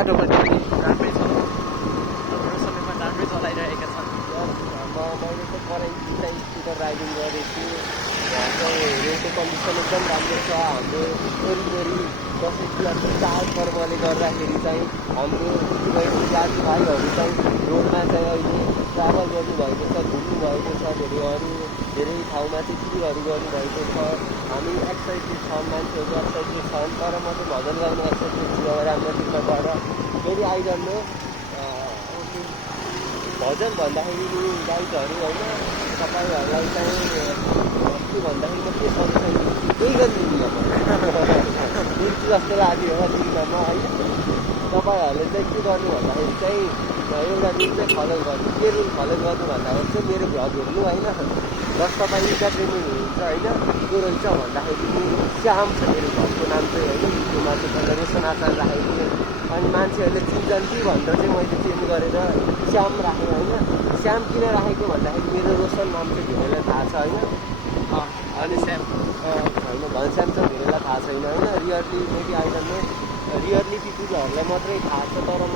बाटो पनि राम्रै छ, हाम्रो समयमा राम्रै चलाइरहेका छन्। मैले चाहिँ करेन्टली चाहिँ स्कुटर राइडिङ गरेको छु। यहाँ चाहिँ रोडको कन्डिसन एकदम राम्रो छ। हाम्रो वरिपरि दसैँ तिहारको चाडपर्वले गर्दाखेरि चाहिँ हाम्रो दाजुभाइहरू चाहिँ रोडमा चाहिँ अहिले ट्राभल गर्नुभएको छ, घुम्नुभएको छ। धेरै ठाउँमा चाहिँ टुरहरू गर्नुभएको छ। हामी एक्साइटेड छौँ, मान्छेहरू एक्साइटेड छन्, तर म चाहिँ भजन गाउनु एक्साइटेड छु अब राम्रो टिकटबाट। फेरि आइरहनु भजन भन्दाखेरि नि गाइडहरू होइन, तपाईँहरूलाई चाहिँ के भन्दाखेरि म के सजेसन दिन्छु, केही गरिदिनु दिन्छु जस्तो लाग्यो हो दिनमा होइन। तपाईँहरूले चाहिँ के गर्नु भन्दाखेरि चाहिँ एउटा रुल चाहिँ फलो गर्नु। के रुल फलो गर्नु भन्दाखेरि चाहिँ मेरो भ्लग हेर्नु होइन, प्लस तपाईँ इन्टरटेनमेन्ट हुनुहुन्छ होइन। को रहेछ भन्दाखेरि श्याम छ मेरो भ्लगको नाम चाहिँ होइन, युट्युबमा चाहिँ पहिला रोशन आचार्य राखेको थिएँ। अनि मान्छेहरूले चिन्छन् कि भनेर चाहिँ मैले चेन्ज गरेर श्याम राखेँ होइन। श्याम किन राखेको भन्दाखेरि मेरो रोशन नाम चाहिँ धेरैलाई थाहा छ होइन। अनि स्याम होइन घनश्याम चाहिँ धेरैलाई थाहा छैन होइन। रियरली पिपुलहरूलाई मात्रै थाहा छ, तर म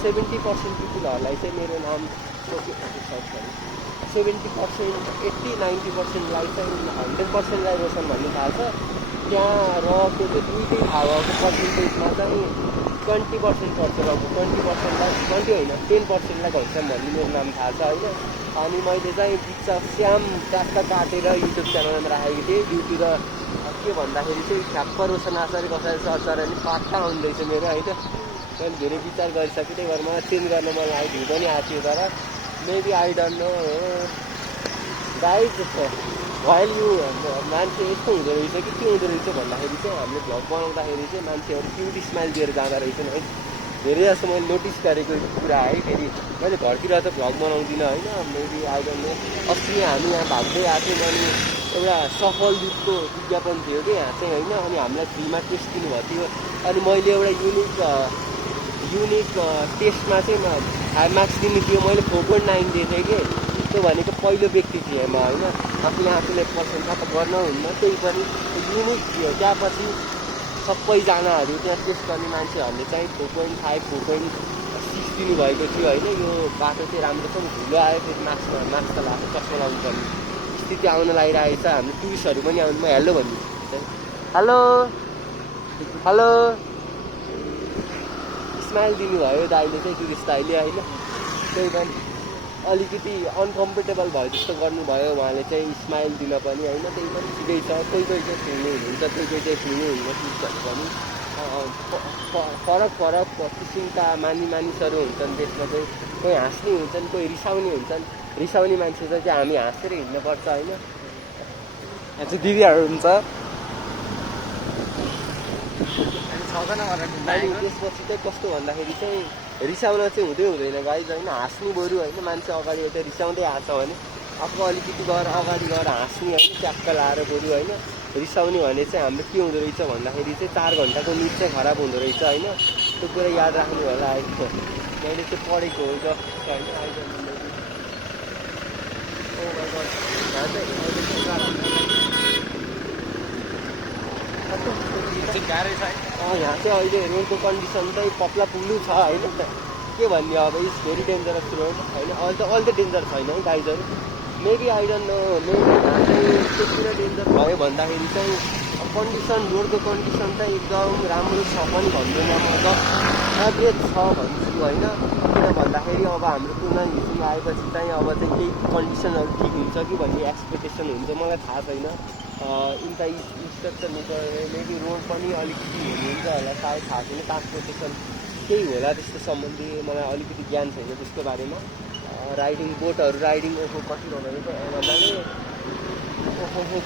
70% पिपुलहरूलाई चाहिँ मेरो नाम 70%, 80-90%लाई चाहिँ 100%लाई रोशन भन्ने थाहा छ। त्यहाँ र त्यो चाहिँ दुइटै थाहा भएको पर्सेन्टेजमा चाहिँ 20% पर्छ। र 20%लाई 20 होइन 10%लाई घनश्याम भन्ने मेरो नाम थाहा छ होइन। अनि मैले चाहिँ बिच श्याम ट्याक्क काटेर युट्युब च्यानलमा राखेको थिएँ ड्यु टु द के भन्दाखेरि चाहिँ ठ्याक्क रोशन आचार्य कसैले सर्च गरेर नि पक्का आउँदैछ मेरो होइन। मैले धेरै विचार गरिसकेँ, त्यही भएर मलाई चेन्ज गर्न मन लाग्यो, भ्यू पनि आएको थियो। तर maybe I don't know guys while you मान्छे यस्तो हुँदो रहेछ कि के हुँदो रहेछ भन्दाखेरि चाहिँ हामीले भ्लग बनाउँदाखेरि चाहिँ मान्छेहरू क्युट स्माइल दिएर जाँदो रहेछन् है। धेरै जस्तो मैले नोटिस गरेको कुरा है। फेरि मैले घरतिर त भ्लग बनाउँदिनँ होइन। मेबी आई डोन्ट नो अस्ति हामी यहाँ भाग्दै आएको थियौँ अनि एउटा सफल दुधको विज्ञापन थियो कि यहाँ चाहिँ होइन। अनि हामीलाई फ्रीमा टेस्ट दिनुभएको थियो। अनि मैले एउटा युनिक टेस्टमा चाहिँ 5 मार्क्स दिनु थियो। मैले 4.9 दिएको थिएँ कि त्यो भनेको पहिलो व्यक्ति थिएँ म होइन। आफूले पर्सेन्ट थप गर्न हुन्न, त्यही पनि युनिक थियो। त्यहाँपछि सबैजनाहरू त्यहाँ टेस्ट गर्ने मान्छेहरूले चाहिँ 4.5, 4.6 दिनुभएको थियो होइन। यो बाटो चाहिँ राम्रो छ, धुलो आयो, फेरि मास्क त लाग्छ, चस्मा लाउनु पर्ने स्थिति आउन लागिरहेको छ। हाम्रो टुरिस्टहरू पनि आउनु, म हेलो भनिदिन्छु। हेलो हेलो स्माइल दिनुभयो दाइले चाहिँ, टुरिस्ट दाइले होइन। त्यही पनि अलिकति अनकम्फर्टेबल भयो जस्तो गर्नुभयो उहाँले चाहिँ स्माइल दिन पनि होइन। त्यही पनि ठिकै छ। कोही चाहिँ छुनु हुनुहुन्छ, कोही चाहिँ छुनु हुन्न। टुरिस्टहरू पनि फरक किसिमका मानिसहरू हुन्छन् देशमा चाहिँ। कोही हाँस्ने हुन्छन्, कोही रिसाउने हुन्छन्। रिसाउने मान्छे चाहिँ हामी हाँसेर हिँड्नुपर्छ होइन। यहाँ चाहिँ दिदीहरू हुन्छ त्यसपछि चाहिँ कस्तो भन्दाखेरि चाहिँ रिसाउन चाहिँ हुँदैन गाइज होइन। हाँस्नु बरु होइन। मान्छे अगाडि यता रिसाउँदै आएको छ भने आफू अलिकति गएर अगाडि गएर हाँस्ने होइन, ट्याक्क लाएर बरु होइन। रिसाउने भने चाहिँ हाम्रो के हुँदो रहेछ भन्दाखेरि चाहिँ 4 घन्टाको निद चाहिँ खराब हुँदो रहेछ होइन। त्यो कुरा याद राख्नु होला अहिले। मैले चाहिँ पढेको हो जस्ट होइन। यहाँ चाहिँ अहिले रोडको कन्डिसन चाहिँ पप्ला पुग्नु छ होइन। के भन्ने अब इट्स भेरी डेन्जरस रोड होइन। अल द डेन्जर छैन है गाइजहरू। Maybe I don't know, maybe यहाँ चाहिँ त्यो किन डेन्जर भयो भन्दाखेरि चाहिँ रोडको कन्डिसन चाहिँ एकदम राम्रो छ पनि भन्दैन, म जस्ट एभरेज छ भन्छु होइन। किन भन्दाखेरि अब हाम्रो टुर्नामेन्ट हिस्ट्री आएपछि चाहिँ अब चाहिँ केही कन्डिसनहरू ठिक हुन्छ कि भन्ने एक्सपेक्टेसन हुन्छ, मलाई थाहा छैन। इन्फ्रास्ट्रक्चर मेबी रोड पनि अलिकति हुनुहुन्छ होला, सायद थाहा छैन। ट्रान्सपोर्टेसन केही होला त्यस्तो सम्बन्धी मलाई अलिकति ज्ञान छैन त्यसको बारेमा। राइडिङ बोटहरू राइडिङ कति भन्नाले भन्नाले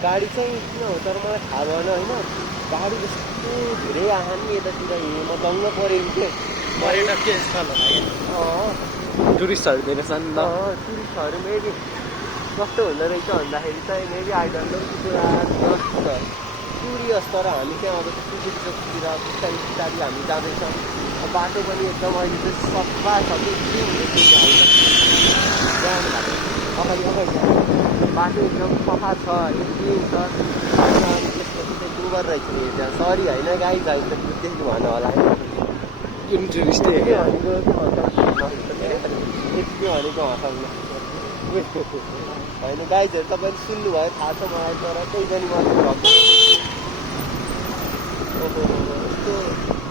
गाडी चाहिँ किन हो तर मलाई थाहा भएन होइन। गाडी जस्तो धेरै आहा नि यतातिर म दङ्ग परेँ कि पर्यटकीय स्थल टुरिस्टहरू धेरै छन् नि त। टुरिस्टहरू मेबी कस्तो हुँदो रहेछ भन्दाखेरि चाहिँ मेबी आई डोन्ट नो पुरा क्युरियस। तर हामी चाहिँ अब टुरिस्टतिर इत्यादि हामी जाँदैछौँ। बाटो पनि एकदम अहिले चाहिँ सफा छ कि क्लिन हुँदैछ अगाडि बाटो एकदम सफा छ, क्लिन छ। अनि त्यसपछि चाहिँ गोबर रहेछ नि त्यहाँ। सरी होइन गाइज, अहिले त देख्नु भएन होला होइन। इन्ट्रेस्ट के भनेको भनेको हँसाउनु होइन गाइजहरू तपाईँले सुन्नुभयो थाहा छ मलाई तर त्यही पनि मैले ओहो यस्तो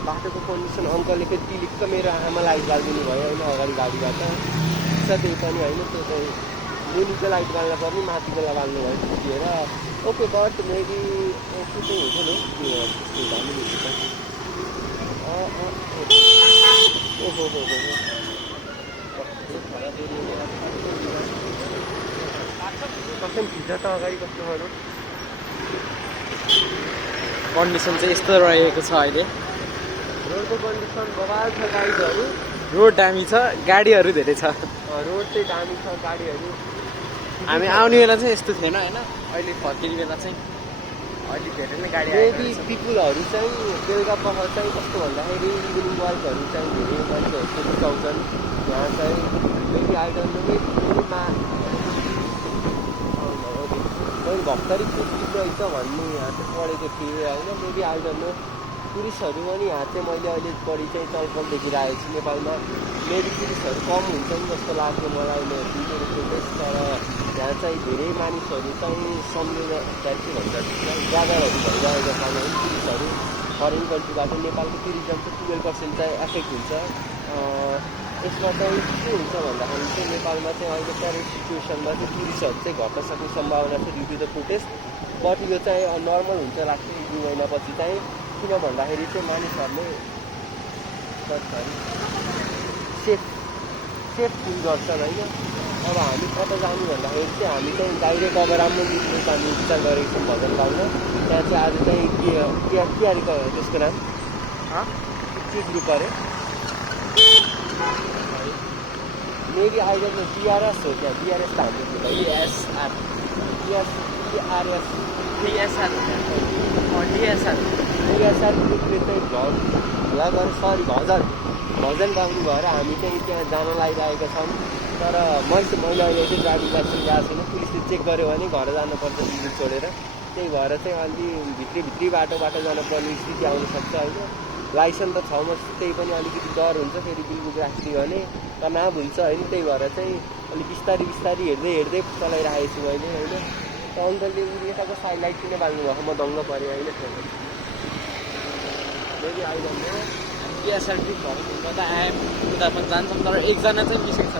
बाटोको कन्डिसन अङ्कलले फेरि टिलिक्क मेरो आमा लाइट बालिदिनु भयो होइन अगाडि गाडीबाट छ त्यही पनि होइन त्यो चाहिँ मुनिको लाइट बाल्न पर्ने माथिको बाल्नु भयो त्यतिखेर ओके बट मेबी ओके चाहिँ हुँदैन ओहो कसम भित्र त अगाडि कस्तो भयो कन्डिसन चाहिँ यस्तो रहेको छ अहिले रोडको कन्डिसन बवाल छ गाडीहरू रोड दामी छ गाडीहरू धेरै छ रोड चाहिँ दामी छ गाडीहरू हामी आउने बेला चाहिँ यस्तो थिएन होइन अहिले फर्किने बेला चाहिँ अहिले धेरै नै गाडी मेबी पिपुलहरू चाहिँ बेलुका पख चाहिँ कस्तो भन्दाखेरि इभिनिङ वाकहरू चाहिँ धेरै मान्छेहरू रुचाउँछन् यहाँ चाहिँ मेबी आइडन्ट भक्तरी टुरिस्ट रहेछ भन्ने यहाँ चाहिँ पढेको थिएँ होइन मेबी आइडन्ट टुरिस्टहरू पनि यहाँ चाहिँ मैले अहिले बढी चाहिँ चलपल देखिरहेको छु नेपालमा मेबी टुरिस्टहरू कम हुन्छ नि जस्तो लाग्यो मलाई टुरिस्ट तर यहाँ चाहिँ धेरै मानिसहरू चाहिँ सम्झेर के भन्छ ज्यादाहरू भइरहेको छ भने टुरिस्टहरू फरेन कन्ट्रीबाट नेपालको टुरिज्म चाहिँ 12% चाहिँ एफेक्ट हुन्छ यसमा चाहिँ के हुन्छ भन्दाखेरि चाहिँ नेपालमा चाहिँ अहिले करेन्ट सिचुएसनमा चाहिँ टुरिस्टहरू चाहिँ घट्न सक्ने सम्भावना छ due to the protest but यो चाहिँ नर्मल हुन्छ लाग्छ 1-2 महिनापछि चाहिँ किन भन्दाखेरि चाहिँ मानिसहरूले सेफ फिल गर्छन् होइन अब हामी कता जानु भन्दाखेरि चाहिँ हामी चाहिँ डाइरेक्ट अब राम्रो बिजनेस हामी विचार गरेको छौँ भजन गाउँमा त्यहाँ चाहिँ आज चाहिँ के अरे त्यसको नाम के ग्रुप अरे मेबी अहिले चाहिँ डिआरएस हो क्या डिआरएस त हाम्रो डिएसआर ग्रुपले चाहिँ भ्लग सरी भजन गाउनु भएर हामी चाहिँ त्यहाँ जान लागिरहेका छौँ तर मैले अहिले चाहिँ ड्राइभिङ लाइसेन्स ल्याएको छैन पुलिसले चेक गऱ्यो भने घर जानुपर्छ बिजुली छोडेर त्यही भएर चाहिँ अलि भित्री बाटोबाट जानुपर्ने स्थिति आउनसक्छ होइन लाइसेन्स त छ म त्यही पनि अलिकति डर हुन्छ फेरि बिलबुक राखिदियो भने तनाव हुन्छ होइन त्यही भएर चाहिँ अलिक बिस्तारी हेर्दै चलाइरहेको छु मैले होइन अङ्कलले यताको साइडलाइट किन बाल्नु भएको म दङ्ग परेँ होइन फेरि आइरहनु डिएसआर ट्रिप भएको त आएँ उता पनि जान्छौँ तर एकजना चाहिँ मिसेको छ